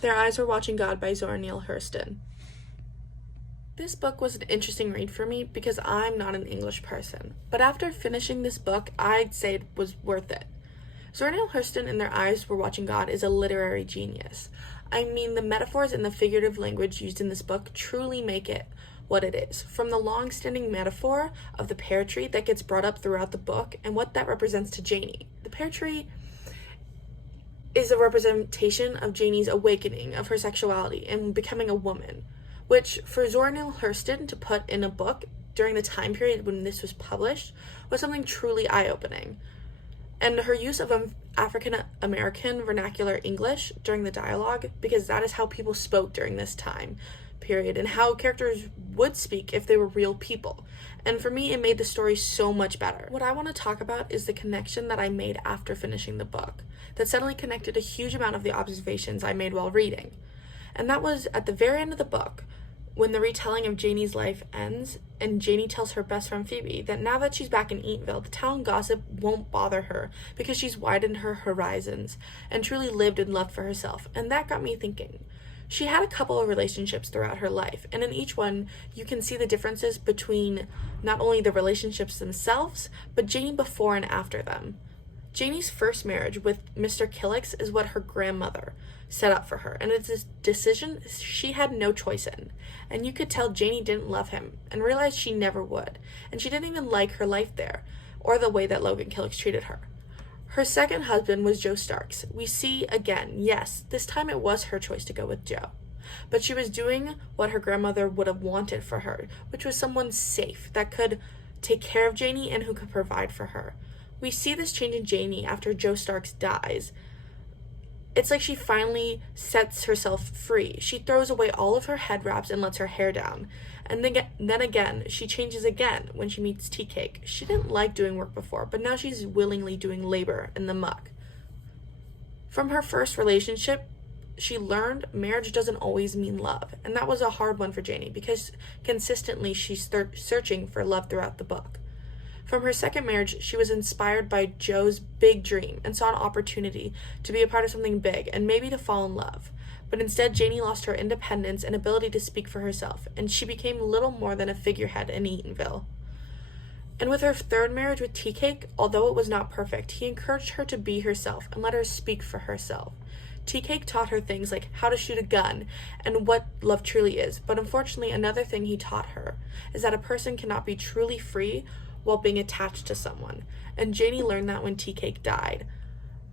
Their Eyes Were Watching God by Zora Neale Hurston. This book was an interesting read for me because I'm not an English person, but after finishing this book, I'd say it was worth it. Zora Neale Hurston in Their Eyes Were Watching God is a literary genius. I mean, the metaphors and the figurative language used in this book truly make it what it is. From the long-standing metaphor of the pear tree that gets brought up throughout the book and what that represents to Janie. The pear tree is a representation of Janie's awakening of her sexuality and becoming a woman, which for Zora Neale Hurston to put in a book during the time period when this was published was something truly eye-opening. And her use of African American vernacular English during the dialogue, because that is how people spoke during this time period and how characters would speak if they were real people. And for me, it made the story so much better. What I want to talk about is the connection that I made after finishing the book that suddenly connected a huge amount of the observations I made while reading. And that was at the very end of the book, when the retelling of Janie's life ends and Janie tells her best friend Phoebe that now that she's back in Eatonville, the town gossip won't bother her because she's widened her horizons and truly lived and loved for herself. And that got me thinking. She had a couple of relationships throughout her life, and in each one, you can see the differences between not only the relationships themselves, but Janie before and after them. Janie's first marriage with Mr. Killix is what her grandmother set up for her, and it's a decision she had no choice in. And you could tell Janie didn't love him, and realized she never would, and she didn't even like her life there, or the way that Logan Killix treated her. Her second husband was Joe Starks. We see again, yes, this time it was her choice to go with Joe. But she was doing what her grandmother would have wanted for her, which was someone safe that could take care of Janie and who could provide for her. We see this change in Janie after Joe Starks dies. It's like she finally sets herself free. She throws away all of her head wraps and lets her hair down. And then again, she changes again when she meets Tea Cake. She didn't like doing work before, but now she's willingly doing labor in the muck. From her first relationship, she learned marriage doesn't always mean love. And that was a hard one for Janie because consistently she's searching for love throughout the book. From her second marriage, she was inspired by Joe's big dream and saw an opportunity to be a part of something big and maybe to fall in love. But instead, Janie lost her independence and ability to speak for herself, and she became little more than a figurehead in Eatonville. And with her third marriage with Tea Cake, although it was not perfect, he encouraged her to be herself and let her speak for herself. Tea Cake taught her things like how to shoot a gun and what love truly is, but unfortunately another thing he taught her is that a person cannot be truly free while being attached to someone, and Janie learned that when Tea Cake died.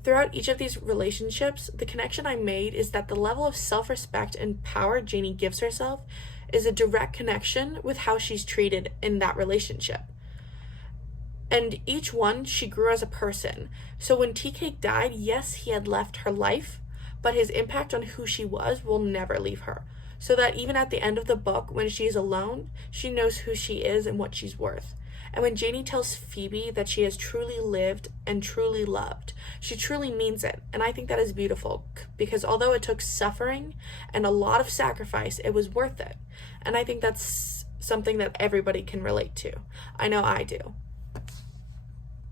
Throughout each of these relationships, the connection I made is that the level of self-respect and power Janie gives herself is a direct connection with how she's treated in that relationship. And each one, she grew as a person. So when Tea Cake died, yes, he had left her life, but his impact on who she was will never leave her. So that even at the end of the book, when she's alone, she knows who she is and what she's worth. And when Janie tells Phoebe that she has truly lived and truly loved, she truly means it. And I think that is beautiful because although it took suffering and a lot of sacrifice, it was worth it. And I think that's something that everybody can relate to. I know I do.